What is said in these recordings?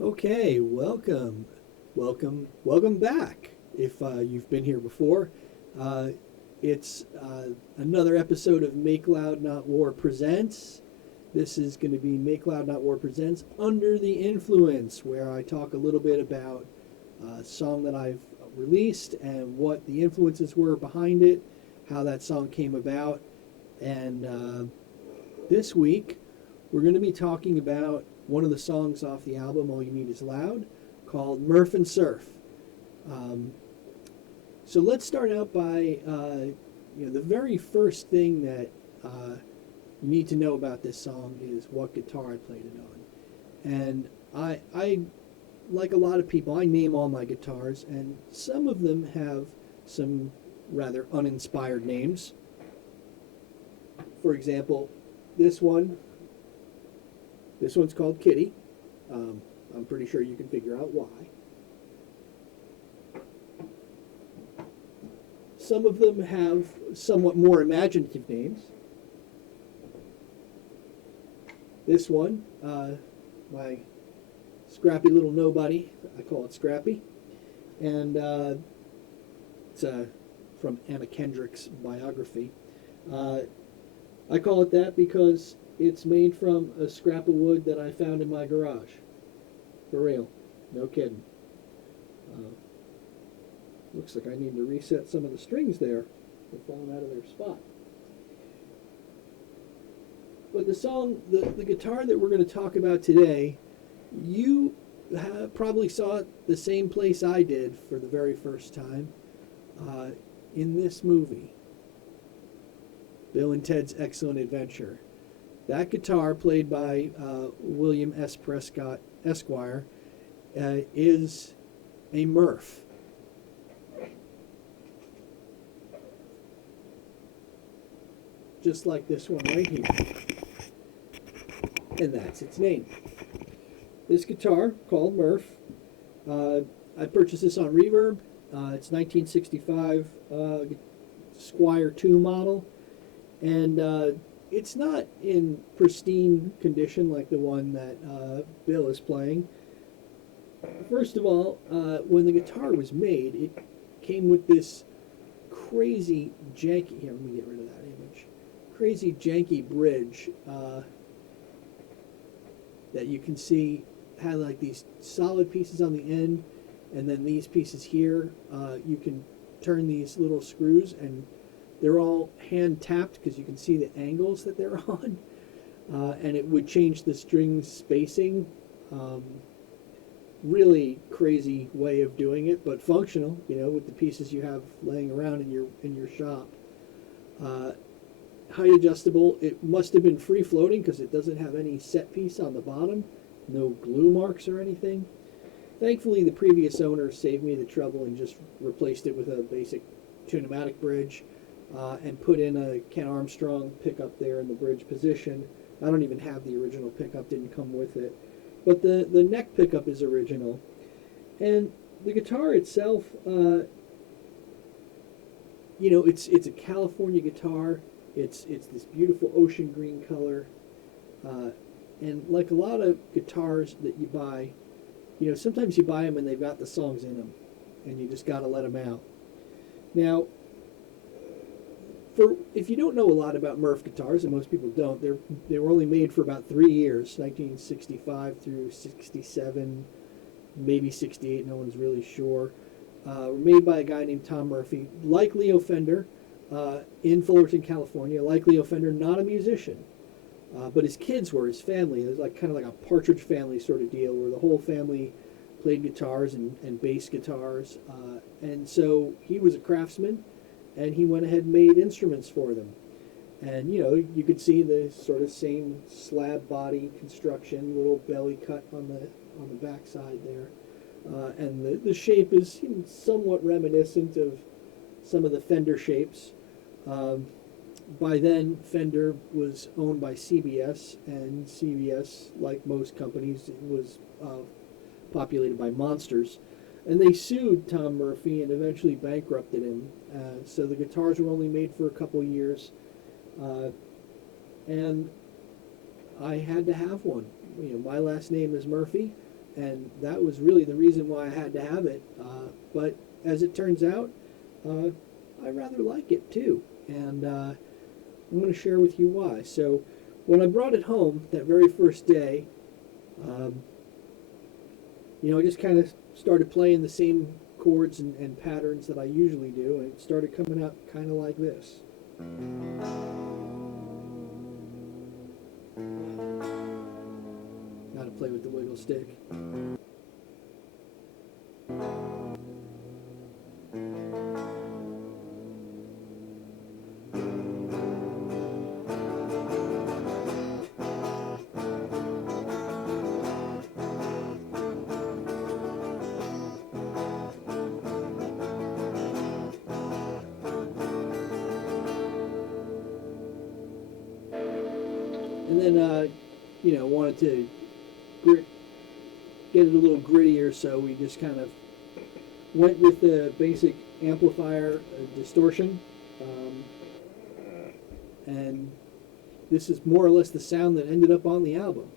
Okay, welcome back. If you've been here before, uh, it's another episode of Make Loud Not War Presents. This is going to be Make Loud Not War Presents Under the Influence, where I talk a little bit about a song that I've released and what the influences were behind it, how that song came about, and this week we're going to be talking about one of the songs off the album All You Need Is Loud called Murph and Surf. Um, so let's start out by the very first thing that you need to know about this song is what guitar I played it on. And I like a lot of people, I name all my guitars, and some of them have some rather uninspired names. For example, this one this one's called Kitty. I'm pretty sure you can figure out why. Some of them have somewhat more imaginative names. This one, my scrappy little nobody, I call it Scrappy. And it's from Anna Kendrick's biography. I call it that because it's made from a scrap of wood that I found in my garage. For real. No kidding. Looks like I need to reset some of the strings there. They're falling out of their spot. But the song, the guitar that we're going to talk about today, you probably saw it the same place I did for the very first time in this movie, Bill and Ted's Excellent Adventure. That guitar, played by William S. Prescott, Esquire, is a Murph. Just like this one right here. And that's its name. This guitar, called Murph, I purchased this on Reverb. It's 1965 Squire 2 model. And it's not in pristine condition like the one that Bill is playing. First of all, when the guitar was made, it came with this crazy janky, here, let me get rid of that image, crazy janky bridge that you can see had like these solid pieces on the end, and then these pieces here, you can turn these little screws, and they're all hand tapped because you can see the angles that they're on, and it would change the string spacing. Really crazy way of doing it, but functional. With the pieces you have laying around in your shop. Height adjustable. It must have been free floating because it doesn't have any set piece on the bottom. No glue marks or anything. Thankfully, the previous owner saved me the trouble and just replaced it with a basic tune-o-matic bridge. And put in a Ken Armstrong pickup there in the bridge position. I don't even have the original pickup, didn't come with it. But the neck pickup is original. And the guitar itself, it's a California guitar. It's this beautiful ocean green color. And like a lot of guitars that you buy, sometimes you buy them and they've got the songs in them. And you just got to let them out. Now, if you don't know a lot about Murph guitars, and most people don't, they were only made for about 3 years, 1965 through 67, maybe 68, no one's really sure. Were made by a guy named Tom Murphy, like Leo Fender, in Fullerton, California. Like Leo Fender, not a musician, but his kids were, his family. It was kind of like a Partridge Family sort of deal, where the whole family played guitars and bass guitars, and so he was a craftsman. And he went ahead and made instruments for them. And, you could see the sort of same slab body construction, little belly cut on the backside there. And the shape is somewhat reminiscent of some of the Fender shapes. By then, Fender was owned by CBS, and CBS, like most companies, was populated by monsters. And they sued Tom Murphy and eventually bankrupted him. So the guitars were only made for a couple years. And I had to have one. My last name is Murphy, and that was really the reason why I had to have it. But as it turns out, I rather like it too, and I'm going to share with you why. So when I brought it home that very first day, I just kind of started playing the same chords and patterns that I usually do, and it started coming out kind of like this. Got to play with the wiggle stick. And then, wanted to get it a little grittier, so we just kind of went with the basic amplifier distortion. And this is more or less the sound that ended up on the album.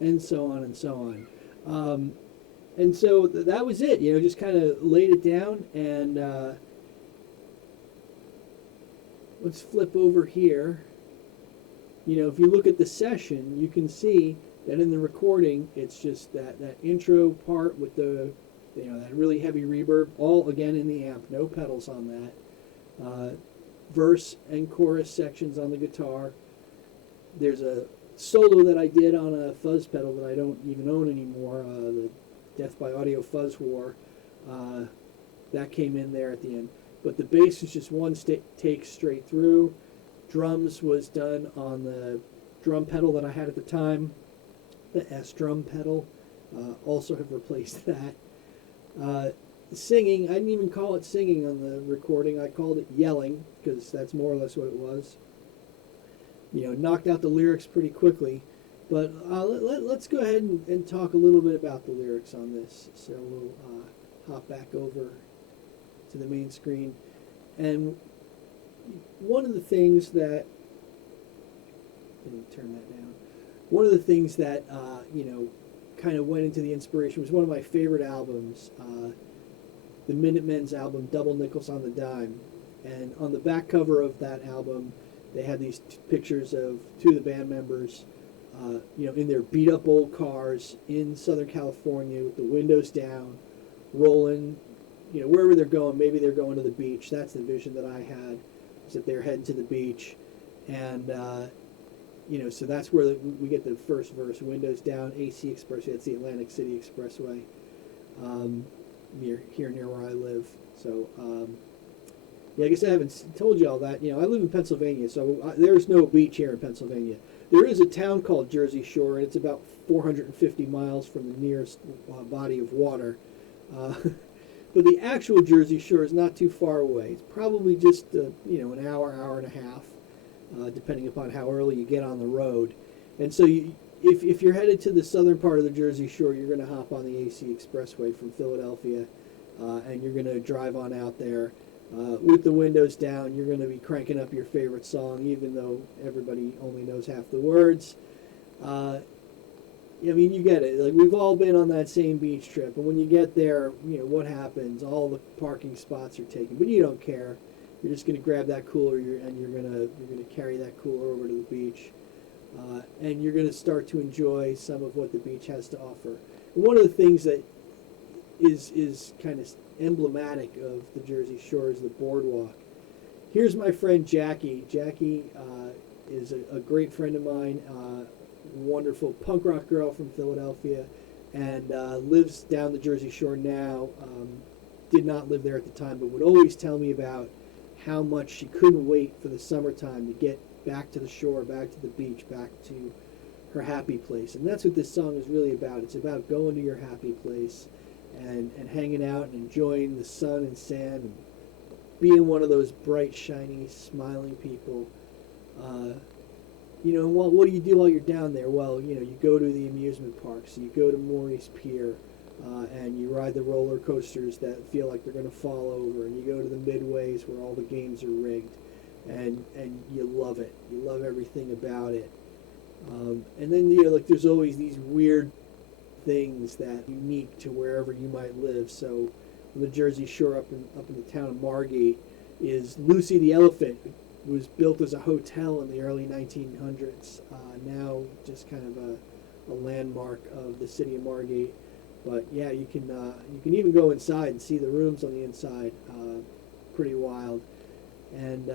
And so on and so on. And so that was it, just kind of laid it down. And let's flip over here. If you look at the session, you can see that in the recording, it's just that intro part with the, that really heavy reverb, all again in the amp, no pedals on that. Verse and chorus sections on the guitar. There's a solo that I did on a fuzz pedal that I don't even own anymore, the Death by Audio Fuzz War. That came in there at the end. But the bass is just one take straight through. Drums was done on the drum pedal that I had at the time, the S drum pedal. Also have replaced that. Singing, I didn't even call it singing on the recording. I called it yelling, because that's more or less what it was. Knocked out the lyrics pretty quickly. But let's go ahead and talk a little bit about the lyrics on this. So we'll hop back over to the main screen. And one of the things that, let me turn that down. One of the things that, kind of went into the inspiration was one of my favorite albums, the Minutemen's album, Double Nickels on the Dime. And on the back cover of that album, they had these pictures of two of the band members, in their beat-up old cars in Southern California with the windows down, rolling, wherever they're going. Maybe they're going to the beach. That's the vision that I had, was that they're heading to the beach. And, so that's where we get the first verse, windows down, AC Expressway. That's the Atlantic City Expressway, near where I live. So, I guess I haven't told you all that. I live in Pennsylvania, so there's no beach here in Pennsylvania. There is a town called Jersey Shore, and it's about 450 miles from the nearest body of water. But the actual Jersey Shore is not too far away. It's probably just an hour and a half, depending upon how early you get on the road. And so if you're headed to the southern part of the Jersey Shore, you're going to hop on the AC Expressway from Philadelphia, and you're going to drive on out there. With the windows down, you're going to be cranking up your favorite song, even though everybody only knows half the words. You get it. Like, we've all been on that same beach trip, and when you get there, what happens? All the parking spots are taken, but you don't care. You're just going to grab that cooler, and you're going to carry that cooler over to the beach, and you're going to start to enjoy some of what the beach has to offer. And one of the things that is kind of emblematic of the Jersey Shore is the boardwalk. Here's my friend Jackie. Jackie is a great friend of mine, wonderful punk rock girl from Philadelphia, and lives down the Jersey Shore now. Did not live there at the time, but would always tell me about how much she couldn't wait for the summertime to get back to the shore, back to the beach, back to her happy place. And that's what this song is really about. It's about going to your happy place and hanging out and enjoying the sun and sand and being one of those bright, shiny, smiling people. Well, what do you do while you're down there? Well, you go to the amusement parks, you go to Maurice Pier, and you ride the roller coasters that feel like they're going to fall over, and you go to the midways where all the games are rigged, and you love it. You love everything about it. And then, there's always these weird things that are unique to wherever you might live. So on the Jersey Shore up in the town of Margate is Lucy the Elephant. It was built as a hotel in the early 1900s. Now just kind of a landmark of the city of Margate. But yeah, you can even go inside and see the rooms on the inside. Pretty wild. And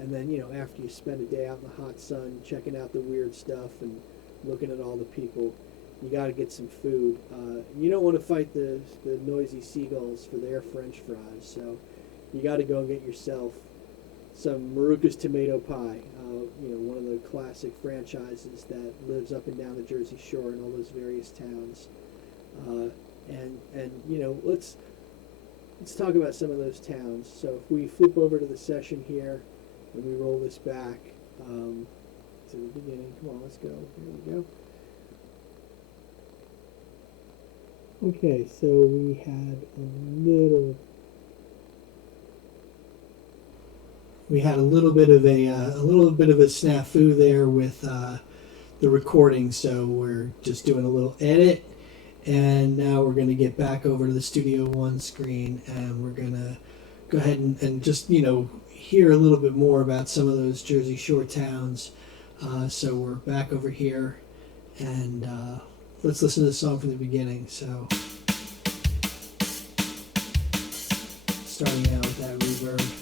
then after you spend a day out in the hot sun checking out the weird stuff and looking at all the people, you got to get some food. You don't want to fight the noisy seagulls for their French fries, so you got to go and get yourself some Maruca's tomato pie. One of the classic franchises that lives up and down the Jersey Shore in all those various towns. Let's talk about some of those towns. So if we flip over to the session here and we roll this back to the beginning. Come on, let's go. Here we go. Okay, so we had a little bit of a snafu there with the recording, so we're just doing a little edit, and now we're going to get back over to the Studio One screen, and we're going to go ahead and just hear a little bit more about some of those Jersey Shore towns. So we're back over here, and let's listen to the song from the beginning. So, starting out with that reverb.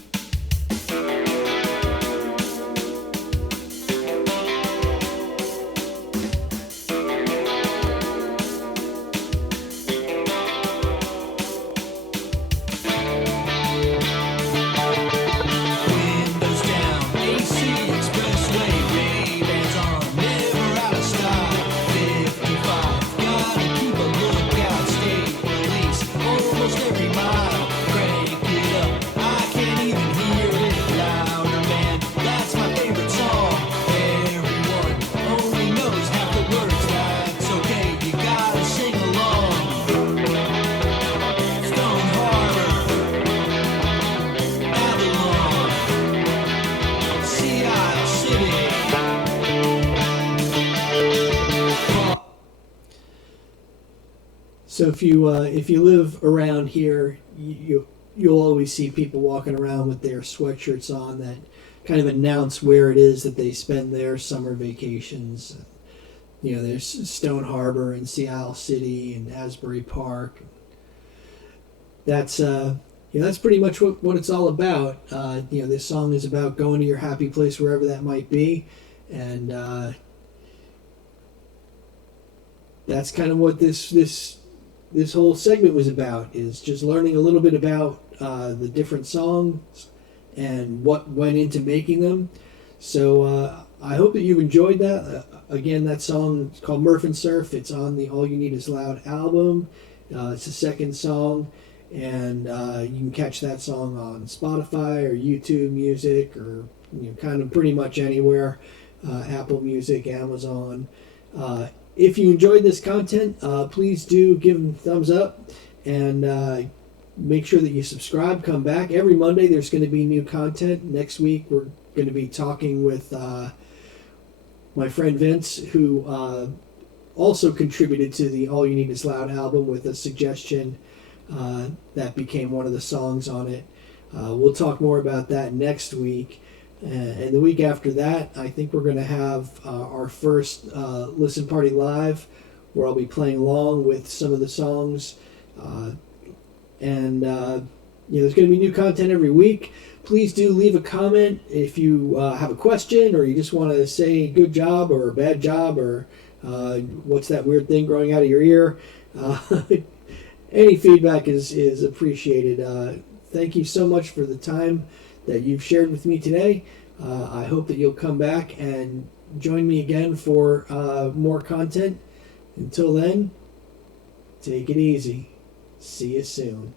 So if you live around here, you'll always see people walking around with their sweatshirts on that kind of announce where it is that they spend their summer vacations. There's Stone Harbor and Sea City and Asbury Park. That's pretty much what it's all about. This song is about going to your happy place wherever that might be, and that's kind of what this whole segment was about, is just learning a little bit about the different songs and what went into making them. So I hope that you've enjoyed that. Again, that song is called Murph and Surf. It's on the All You Need Is Loud album. It's the second song, and you can catch that song on Spotify or YouTube Music or kind of pretty much anywhere, Apple Music, Amazon. If you enjoyed this content, please do give them a thumbs up, and make sure that you subscribe. Come back. Every Monday there's going to be new content. Next week we're going to be talking with my friend Vince, who also contributed to the All You Need Is Loud album with a suggestion that became one of the songs on it. We'll talk more about that next week. And the week after that, I think we're going to have our first Listen Party Live, where I'll be playing along with some of the songs. And there's going to be new content every week. Please do leave a comment if you have a question, or you just want to say good job or bad job, or what's that weird thing growing out of your ear. Any feedback is appreciated. Thank you so much for the time that you've shared with me today. I hope that you'll come back and join me again for more content. Until then, take it easy. See you soon.